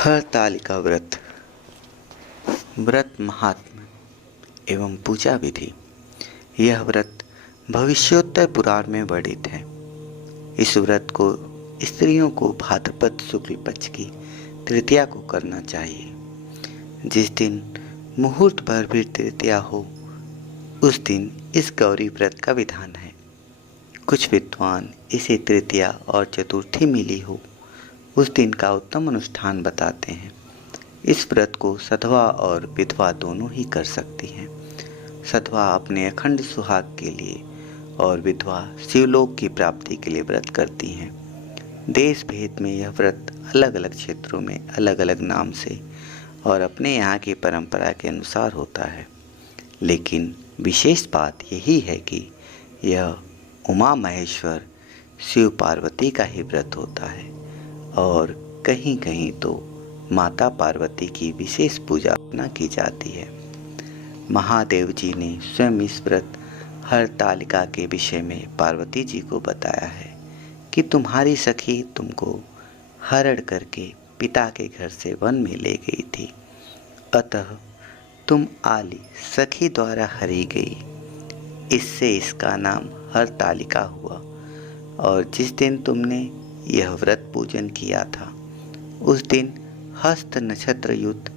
हरतालिका व्रत। व्रत महात्म्य एवं पूजा विधि। यह व्रत भविष्योत्तर पुराण में वर्णित है। इस व्रत को स्त्रियों को भाद्रपद शुक्ल पक्ष की तृतीया को करना चाहिए। जिस दिन मुहूर्त भर भी तृतीया हो, उस दिन इस गौरी व्रत का विधान है। कुछ विद्वान इसे तृतीया और चतुर्थी मिली हो, उस दिन का उत्तम अनुष्ठान बताते हैं। इस व्रत को सधवा और विधवा दोनों ही कर सकती हैं। सधवा अपने अखंड सुहाग के लिए और विधवा शिवलोक की प्राप्ति के लिए व्रत करती हैं। देश भेद में यह व्रत अलग अलग क्षेत्रों में अलग अलग नाम से और अपने यहाँ की परंपरा के अनुसार होता है, लेकिन विशेष बात यही है कि यह उमा महेश्वर शिव पार्वती का ही व्रत होता है और कहीं कहीं तो माता पार्वती की विशेष पूजा अर्चना की जाती है। महादेव जी ने स्वयं इस व्रत हरतालिका के विषय में पार्वती जी को बताया है कि तुम्हारी सखी तुमको हरण करके पिता के घर से वन में ले गई थी, अतः तुम आली सखी द्वारा हरी गई। इससे इसका नाम हरतालिका हुआ। और जिस दिन तुमने यह व्रत पूजन किया था, उस दिन हस्त नक्षत्र युक्त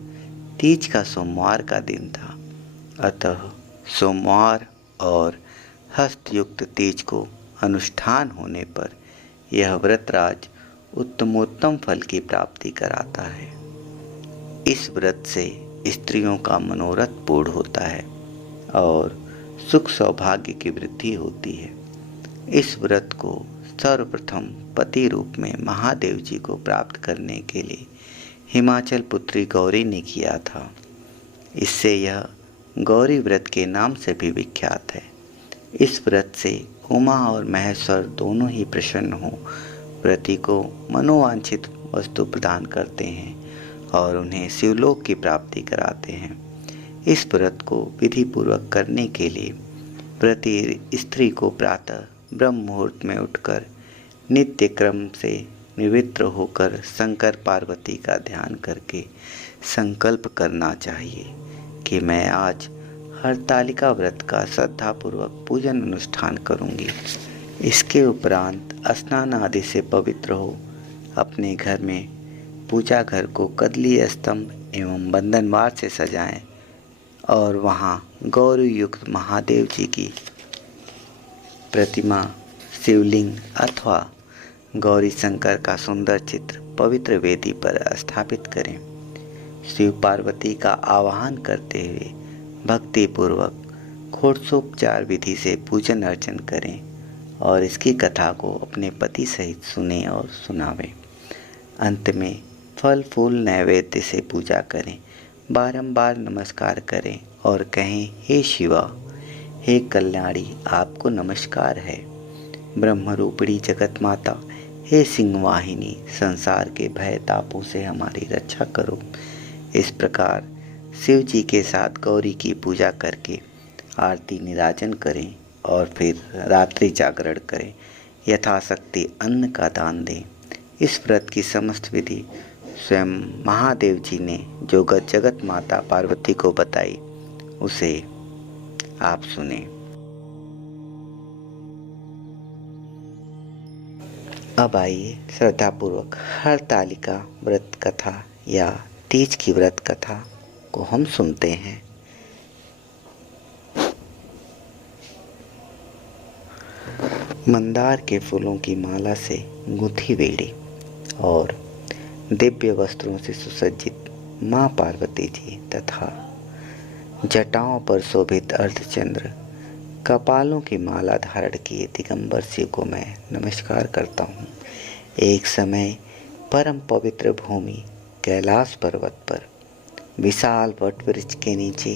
तीज का सोमवार का दिन था, अतः सोमवार और हस्त युक्त तीज को अनुष्ठान होने पर यह व्रतराज उत्तमोत्तम फल की प्राप्ति कराता है। इस व्रत से स्त्रियों का मनोरथ पूर्ण होता है और सुख सौभाग्य की वृद्धि होती है। इस व्रत को सर्वप्रथम पति रूप में महादेव जी को प्राप्त करने के लिए हिमाचल पुत्री गौरी ने किया था। इससे यह गौरी व्रत के नाम से भी विख्यात है। इस व्रत से उमा और महेश्वर दोनों ही प्रसन्न हो व्रती को मनोवांछित वस्तु प्रदान करते हैं और उन्हें शिवलोक की प्राप्ति कराते हैं। इस व्रत को विधि पूर्वक करने के लिए प्रति स्त्री को प्रातः ब्रह्म मुहूर्त में उठकर नित्य क्रम से निवृत्त होकर शंकर पार्वती का ध्यान करके संकल्प करना चाहिए कि मैं आज हरतालिका व्रत का श्रद्धापूर्वक पूजन अनुष्ठान करूंगी। इसके उपरांत स्नान आदि से पवित्र हो अपने घर में पूजा घर को कदली स्तंभ एवं बंधनवार से सजाएं और वहां गौरी युक्त महादेव जी की प्रतिमा, शिवलिंग अथवा गौरी शंकर का सुंदर चित्र पवित्र वेदी पर स्थापित करें। शिव पार्वती का आवाहन करते हुए भक्ति पूर्वक षोडशोपचार विधि से पूजन अर्चन करें और इसकी कथा को अपने पति सहित सुने और सुनावें। अंत में फल फूल नैवेद्य से पूजा करें, बारंबार नमस्कार करें और कहें, हे शिवा, हे कल्याणी, आपको नमस्कार है। ब्रह्मरूपिणी जगत माता, हे सिंहवाहिनी, संसार के भय तापों से हमारी रक्षा करो। इस प्रकार शिव जी के साथ गौरी की पूजा करके आरती निराजन करें और फिर रात्रि जागरण करें। यथाशक्ति अन्न का दान दें। इस व्रत की समस्त विधि स्वयं महादेव जी ने जो जगत माता पार्वती को बताई, उसे आप सुने। अब आइए श्रद्धापूर्वक हरतालिका व्रत कथा या तीज की व्रत कथा को हम सुनते हैं। मंदार के फूलों की माला से गुंथी बेड़ी और दिव्य वस्त्रों से सुसज्जित माँ पार्वती जी तथा जटाओं पर शोभित अर्धचंद्र, कपालों की माला धारण किए दिगंबर शिव को मैं नमस्कार करता हूँ। एक समय परम पवित्र भूमि कैलाश पर्वत पर विशाल वट वृक्ष के नीचे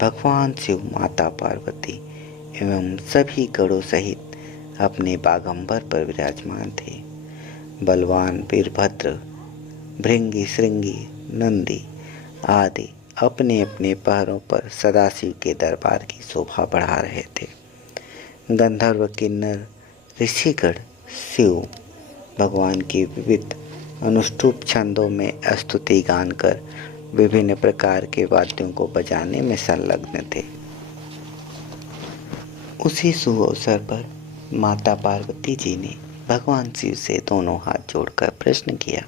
भगवान शिव, माता पार्वती एवं सभी गणों सहित अपने बागंबर पर विराजमान थे। बलवान वीरभद्र, भृंगी, श्रृंगी, नंदी आदि अपने अपने पैरों पर सदाशिव के दरबार की शोभा बढ़ा रहे थे। गंधर्व, किन्नर, ऋषिगण शिव भगवान की विविध अनुष्टुप छंदों में स्तुति गान कर विभिन्न प्रकार के वाद्यों को बजाने में संलग्न थे। उसी शुभ अवसर पर माता पार्वती जी ने भगवान शिव से दोनों हाथ जोड़कर प्रश्न किया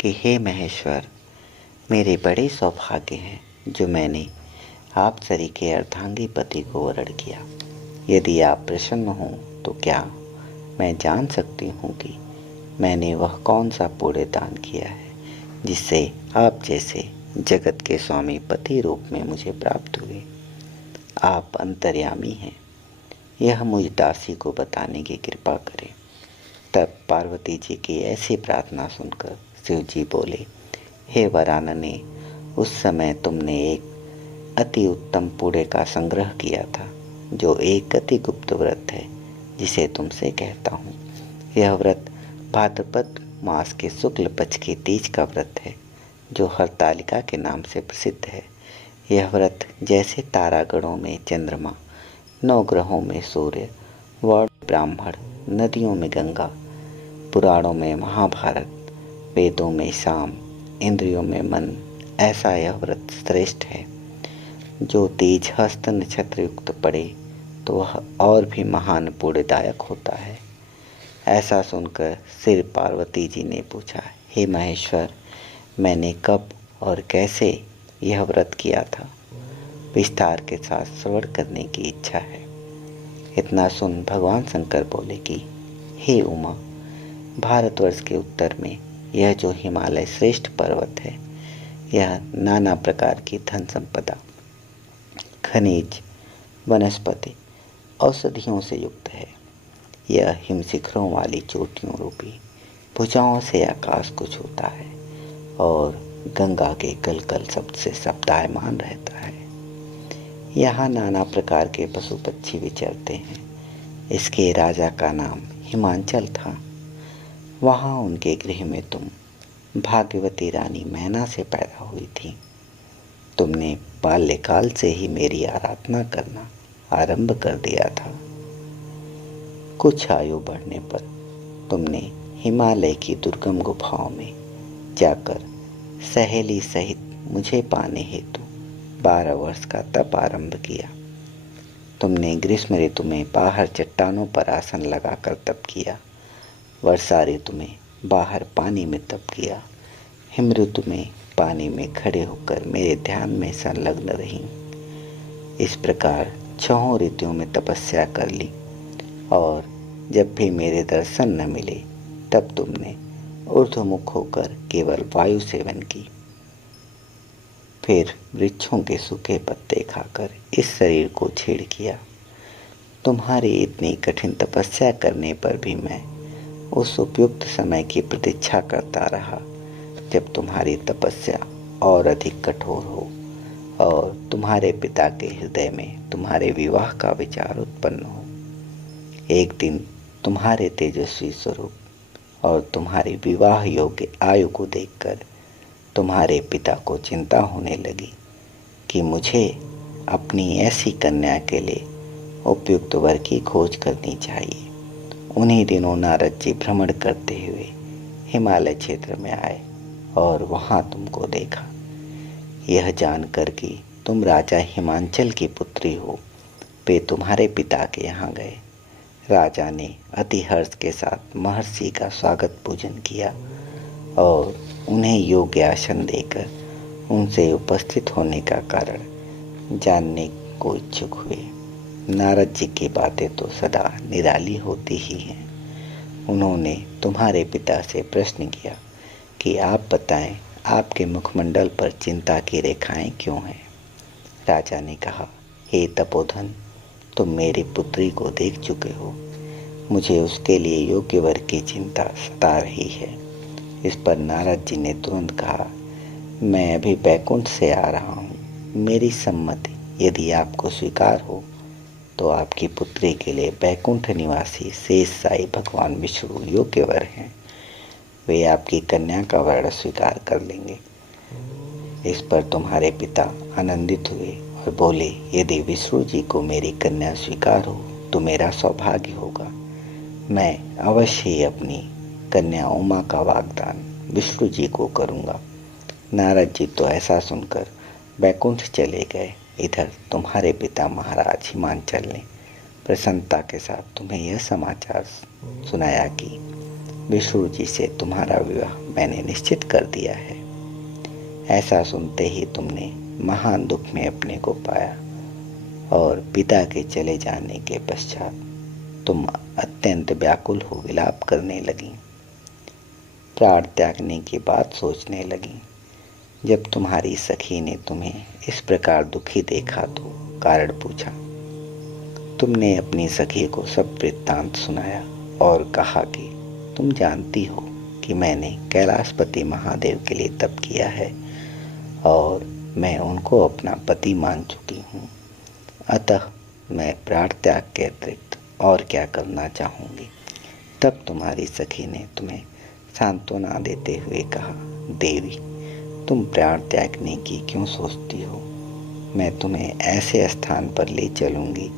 कि हे महेश्वर, मेरे बड़े सौभाग्य हैं जो मैंने आप सरीखे अर्धांगी पति को वरण किया। यदि आप प्रसन्न हों तो क्या मैं जान सकती हूँ कि मैंने वह कौन सा पुण्य दान किया है जिससे आप जैसे जगत के स्वामी पति रूप में मुझे प्राप्त हुए। आप अंतर्यामी हैं, यह मुझ दासी को बताने की कृपा करें। तब पार्वती जी की ऐसी प्रार्थना सुनकर शिव जी बोले, हे वरानने, उस समय तुमने एक अति उत्तम पुण्य का संग्रह किया था, जो एक अति गुप्त व्रत है जिसे तुमसे कहता हूँ। यह व्रत भाद्रपद मास के शुक्ल पक्ष की तीज का व्रत है, जो हरतालिका के नाम से प्रसिद्ध है। यह व्रत जैसे तारागणों में चंद्रमा, नौ ग्रहों में सूर्य, वर्ण ब्राह्मण, नदियों में गंगा, पुराणों में महाभारत, वेदों में साम, इंद्रियों में मन, ऐसा यह व्रत श्रेष्ठ है। जो तेज हस्त नक्षत्र युक्त पड़े तो वह और भी महान पुण्यदायक होता है। ऐसा सुनकर श्री पार्वती जी ने पूछा, हे महेश्वर, मैंने कब और कैसे यह व्रत किया था? विस्तार के साथ श्रवण करने की इच्छा है। इतना सुन भगवान शंकर बोले कि हे उमा, भारतवर्ष के उत्तर में यह जो हिमालय श्रेष्ठ पर्वत है, यह नाना प्रकार की धन संपदा, खनिज, वनस्पति, औषधियों से युक्त है। यह हिमशिखरों वाली चोटियों रूपी भुजाओं से आकाश को छूता है और गंगा के कलकल शब्द से शब्दायमान रहता है। यहाँ नाना प्रकार के पशु पक्षी विचरते हैं। इसके राजा का नाम हिमांचल था। वहाँ उनके गृह में तुम भाग्यवती रानी मैना से पैदा हुई थी। तुमने बाल्यकाल से ही मेरी आराधना करना आरंभ कर दिया था। कुछ आयु बढ़ने पर तुमने हिमालय की दुर्गम गुफाओं में जाकर सहेली सहित मुझे पाने हेतु 12 वर्ष का तप आरंभ किया। तुमने ग्रीष्म ऋतु में बाहर चट्टानों पर आसन लगाकर तप किया। वर्षा ऋतु में बाहर पानी में तप किया। हिम ऋतु में पानी में खड़े होकर मेरे ध्यान में संलग्न रही। इस प्रकार 6 ऋतुओं में तपस्या कर ली और जब भी मेरे दर्शन न मिले तब तुमने ऊर्ध्वमुख होकर केवल वायु सेवन की। फिर वृक्षों के सूखे पत्ते खाकर इस शरीर को छेड़ किया। तुम्हारी इतनी कठिन तपस्या करने पर भी मैं उस उपयुक्त समय की प्रतीक्षा करता रहा जब तुम्हारी तपस्या और अधिक कठोर हो और तुम्हारे पिता के हृदय में तुम्हारे विवाह का विचार उत्पन्न हो। एक दिन तुम्हारे तेजस्वी स्वरूप और तुम्हारी विवाह योग्य आयु को देखकर तुम्हारे पिता को चिंता होने लगी कि मुझे अपनी ऐसी कन्या के लिए उपयुक्त वर की खोज करनी चाहिए। उन्हीं दिनों नारद जी भ्रमण करते हुए हिमालय क्षेत्र में आए और वहाँ तुमको देखा। यह जानकर कि तुम राजा हिमांचल की पुत्री हो, वे तुम्हारे पिता के यहाँ गए। राजा ने अति हर्ष के साथ महर्षि का स्वागत पूजन किया और उन्हें योग्य आसन देकर उनसे उपस्थित होने का कारण जानने को इच्छुक हुए। नारद जी की बातें तो सदा निराली होती ही हैं। उन्होंने तुम्हारे पिता से प्रश्न किया कि आप बताएं, आपके मुखमंडल पर चिंता की रेखाएं क्यों हैं? राजा ने कहा, हे तपोधन, तुम मेरी पुत्री को देख चुके हो। मुझे उसके लिए योग्य वर की चिंता सता रही है। इस पर नारद जी ने तुरंत कहा, मैं अभी बैकुंठ से आ रहा हूँ। मेरी सम्मति यदि आपको स्वीकार हो तो आपकी पुत्री के लिए बैकुंठ निवासी शेष साई भगवान विष्णु योग्य वर हैं। वे आपकी कन्या का वर्ण स्वीकार कर लेंगे। इस पर तुम्हारे पिता आनंदित हुए और बोले, यदि विष्णु जी को मेरी कन्या स्वीकार हो तो मेरा सौभाग्य होगा। मैं अवश्य ही अपनी कन्या उमा का वाग्दान विष्णु जी को करूँगा। नारद जी तो ऐसा सुनकर बैकुंठ चले गए। इधर तुम्हारे पिता महाराज हिमांचल ने प्रसन्नता के साथ तुम्हें यह समाचार सुनाया कि विष्णु जी से तुम्हारा विवाह मैंने निश्चित कर दिया है। ऐसा सुनते ही तुमने महान दुख में अपने को पाया और पिता के चले जाने के पश्चात तुम अत्यंत व्याकुल हो विलाप करने लगी, प्राण त्यागने की बात सोचने लगी। जब तुम्हारी सखी ने तुम्हें इस प्रकार दुखी देखा तो कारण पूछा। तुमने अपनी सखी को सब वृत्तांत सुनाया और कहा कि तुम जानती हो कि मैंने कैलाशपति महादेव के लिए तप किया है और मैं उनको अपना पति मान चुकी हूँ, अतः मैं प्राण त्याग के अतिरिक्त और क्या करना चाहूँगी। तब तुम्हारी सखी ने तुम्हें सांत्वना देते हुए कहा, देवी तुम प्राण त्यागने की क्यों सोचती हो? मैं तुम्हें ऐसे स्थान पर ले चलूँगी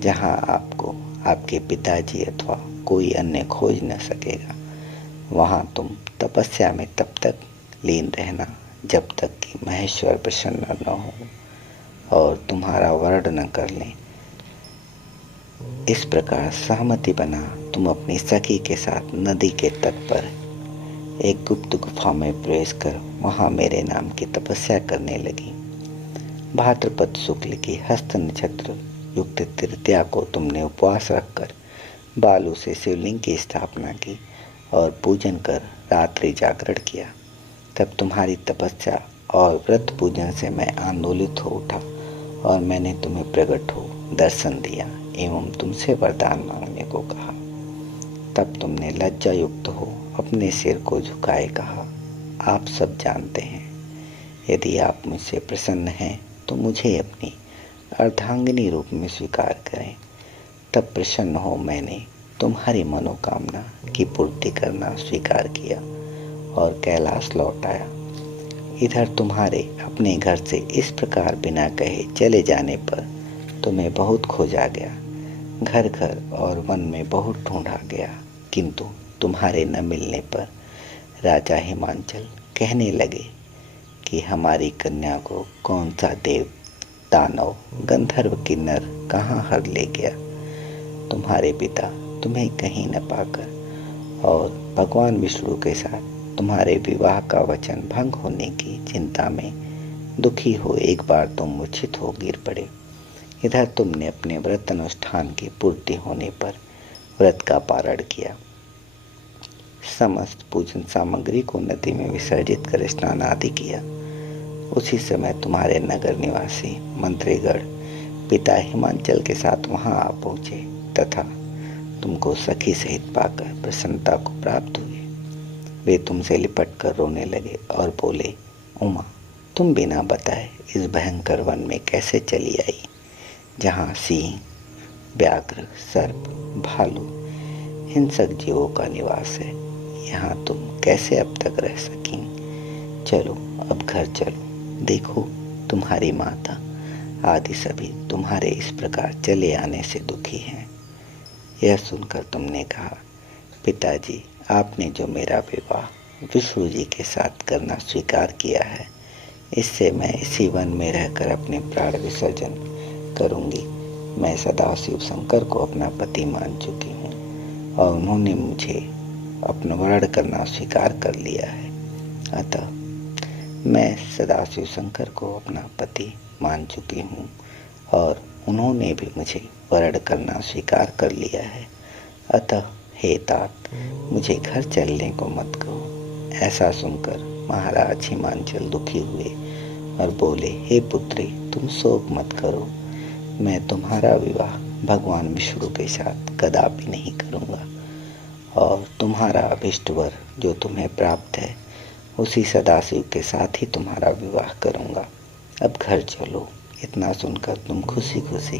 जहाँ आपको आपके पिताजी अथवा कोई अन्य खोज न सकेगा। वहाँ तुम तपस्या में तब तक लीन रहना जब तक कि महेश्वर प्रसन्न न हो और तुम्हारा वर्ण न कर लें। इस प्रकार सहमति बना तुम अपनी सखी के साथ नदी के तट पर एक गुप्त गुफा में प्रवेश कर वहाँ मेरे नाम की तपस्या करने लगी। भाद्रपद शुक्ल की हस्त नक्षत्र युक्त तृतीया को तुमने उपवास रखकर बालू से शिवलिंग की स्थापना की और पूजन कर रात्रि जागरण किया। तब तुम्हारी तपस्या और व्रत पूजन से मैं आंदोलित हो उठा और मैंने तुम्हें प्रकट हो दर्शन दिया एवं तुमसे वरदान मांगने को कहा। तब तुमने लज्जा युक्त हो अपने सिर को झुकाए कहा, आप सब जानते हैं, यदि आप मुझसे प्रसन्न हैं तो मुझे अपनी अर्धांगिनी रूप में स्वीकार करें। तब प्रसन्न हो मैंने तुम्हारी मनोकामना की पूर्ति करना स्वीकार किया और कैलाश लौट आया। इधर तुम्हारे अपने घर से इस प्रकार बिना कहे चले जाने पर तुम्हें बहुत खोजा गया। घर घर और वन में बहुत ढूंढा गया, किंतु तुम्हारे न मिलने पर राजा हिमांचल कहने लगे कि हमारी कन्या को कौन सा देव, दानव, गंधर्व, किन्नर कहाँ हर ले गया। तुम्हारे पिता तुम्हें कहीं न पाकर और भगवान विष्णु के साथ तुम्हारे विवाह का वचन भंग होने की चिंता में दुखी हो एक बार तुम मूर्छित हो गिर पड़े। इधर तुमने अपने व्रत अनुष्ठान की पूर्ति होने पर व्रत का पारण किया। समस्त पूजन सामग्री को नदी में विसर्जित कर स्नान आदि किया। उसी समय तुम्हारे नगर निवासी मंत्रीगण पिता हिमांचल के साथ वहां आ पहुंचे तथा तुमको सखी सहित पाकर प्रसन्नता को प्राप्त हुए। वे तुमसे लिपट कर रोने लगे और बोले, उमा तुम बिना बताए इस भयंकर वन में कैसे चली आई, जहाँ सिंह, व्याघ्र, सर्प, भालू, हिंसक जीवों का निवास है। यहाँ तुम कैसे अब तक रह सकी? चलो अब घर चलो, देखो तुम्हारी माता आदि सभी तुम्हारे इस प्रकार चले आने से दुखी हैं। यह सुनकर तुमने कहा, पिताजी आपने जो मेरा विवाह विष्णु जी के साथ करना स्वीकार किया है, इससे मैं इसी वन में रहकर अपने प्राण विसर्जन करूंगी। मैं सदाशिव शंकर को अपना पति मान चुकी हूँ और उन्होंने मुझे अपना वर्ण करना स्वीकार कर लिया है। अतः मैं सदाशिव शंकर को अपना पति मान चुकी हूँ और उन्होंने भी मुझे वर्ण करना स्वीकार कर लिया है। अतः हे तात, मुझे घर चलने को मत कहो। ऐसा सुनकर महाराज हिमांचल दुखी हुए और बोले, हे पुत्री तुम शोक मत करो, मैं तुम्हारा विवाह भगवान विष्णु के साथ कदापि नहीं करूँगा और तुम्हारा अभिष्ट वर जो तुम्हें प्राप्त है उसी सदाशिव के साथ ही तुम्हारा विवाह करूँगा। अब घर चलो। इतना सुनकर तुम खुशी खुशी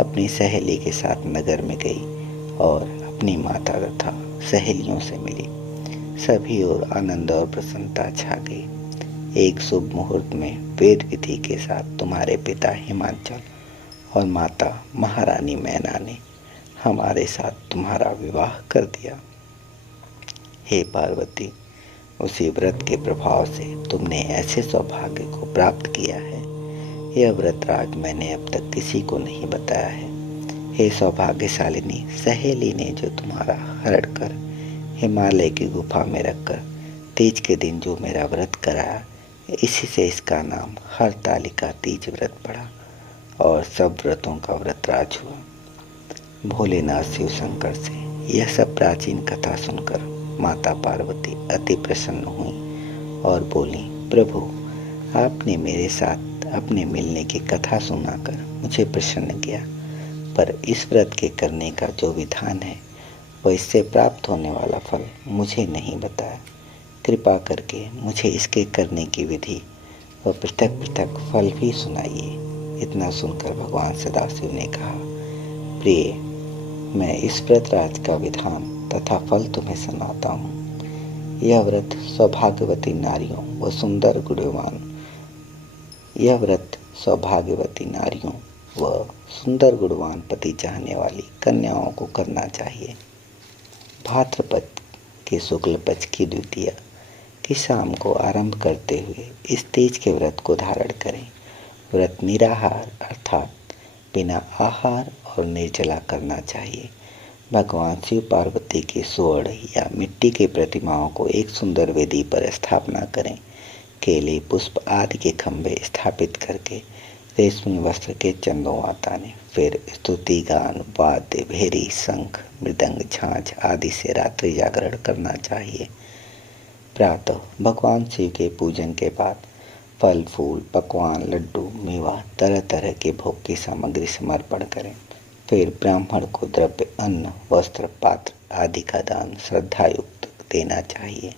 अपनी सहेली के साथ नगर में गई और अपनी माता तथा सहेलियों से मिली। सभी ओर आनंद और प्रसन्नता छा गई। एक शुभ मुहूर्त में वेद विधि के साथ तुम्हारे पिता हिमांचल और माता महारानी मैना ने हमारे साथ तुम्हारा विवाह कर दिया। हे पार्वती, उसी व्रत के प्रभाव से तुमने ऐसे सौभाग्य को प्राप्त किया है। यह व्रत राज मैंने अब तक किसी को नहीं बताया है। हे सौभाग्यशालिनी सहेली ने जो तुम्हारा हरण कर हिमालय की गुफा में रखकर तीज के दिन जो मेरा व्रत कराया, इसी से इसका नाम हरतालिका तीज व्रत पड़ा और सब व्रतों का व्रत राज हुआ। भोलेनाथ शिव शंकर से यह सब प्राचीन कथा सुनकर माता पार्वती अति प्रसन्न हुई और बोली, प्रभु आपने मेरे साथ अपने मिलने की कथा सुनाकर मुझे प्रसन्न किया, पर इस व्रत के करने का जो विधान है वह इससे प्राप्त होने वाला फल मुझे नहीं बताया। कृपा करके मुझे इसके करने की विधि व पृथक पृथक फल भी सुनाइए। इतना सुनकर भगवान सदाशिव ने कहा, प्रिय, मैं इस व्रत राज का विधान तथा फल तुम्हें सुनाता हूँ। यह व्रत सौभाग्यवती नारियों व सुंदर गुणवान पति चाहने वाली कन्याओं को करना चाहिए। भाद्रपद के शुक्ल पक्ष की द्वितीया की शाम को आरंभ करते हुए इस तीज के व्रत को धारण करें। व्रत निराहार अर्थात बिना आहार और निर्जला करना चाहिए। भगवान शिव पार्वती की स्वर्ण या मिट्टी की प्रतिमाओं को एक सुंदर वेदी पर स्थापना करें। केले, पुष्प आदि के खंभे स्थापित करके रेशमी वस्त्र के चंदों ताने, फिर स्तुति गान, वाद्य, भेरी, शंख, मृदंग, झांझ आदि से रात्रि जागरण करना चाहिए। प्रातः भगवान शिव के पूजन के बाद फल, फूल, पकवान, लड्डू, मेवा, तरह तरह के भोग की सामग्री समर्पण करें। फिर ब्राह्मण को द्रव्य, अन्न, वस्त्र, पात्र आदि का दान श्रद्धायुक्त देना चाहिए।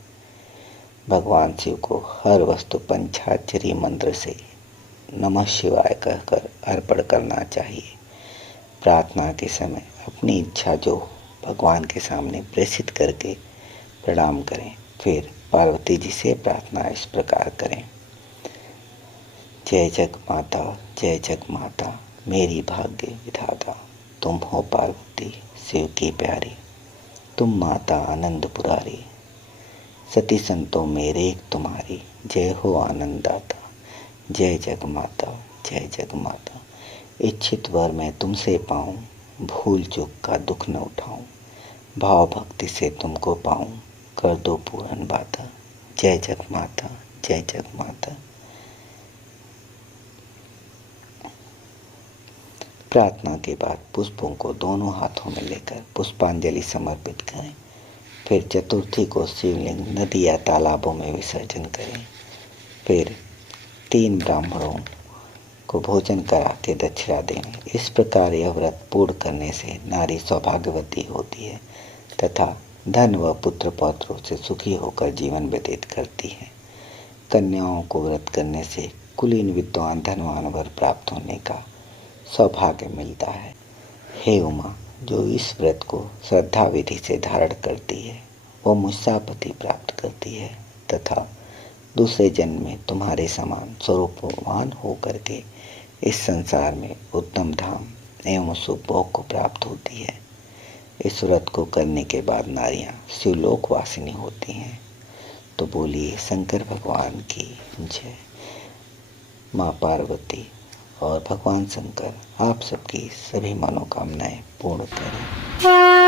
भगवान शिव को हर वस्तु पंचाक्षरी मंत्र से नमः शिवाय कहकर अर्पण करना चाहिए। प्रार्थना के समय अपनी इच्छा जो भगवान के सामने प्रेषित करके प्रणाम करें। फिर पार्वती जी से प्रार्थना इस प्रकार करें, जय जग माता मेरी भाग्य विधाता, तुम हो पार्वती शिव की प्यारी, तुम माता आनंद पुरारी, सती संतों में रेख तुम्हारी, जय हो आनंददाता, जय जग माता। इच्छित वर मैं तुमसे पाऊं, भूल चूक का दुख न उठाऊं, भाव भक्ति से तुमको पाऊं, कर दो पूर्ण बाता, जय जग माता। प्रार्थना के बाद पुष्पों को दोनों हाथों में लेकर पुष्पांजलि समर्पित करें। फिर चतुर्थी को शिवलिंग, नदी या तालाबों में विसर्जन करें। फिर 3 ब्राह्मणों को भोजन करा के दक्षिणा दें। इस प्रकार यह व्रत पूर्ण करने से नारी सौभाग्यवती होती है तथा धन व पुत्र पौत्रों से सुखी होकर जीवन व्यतीत करती है। कन्याओं को व्रत करने से कुलीन, विद्वान, धनवान वर प्राप्त होने का सौभाग्य मिलता है। हे उमा, जो इस व्रत को श्रद्धा विधि से धारण करती है वो मुझसा पति प्राप्त करती है तथा दूसरे जन्म में तुम्हारे समान स्वरूपवान होकर के इस संसार में उत्तम धाम एवं शुभ भोग को प्राप्त होती है। इस व्रत को करने के बाद नारियां शिवलोक वासिनी होती हैं। तो बोलिए शंकर भगवान की जय। माँ पार्वती और भगवान शंकर आप सबकी सभी मनोकामनाएं पूर्ण करें।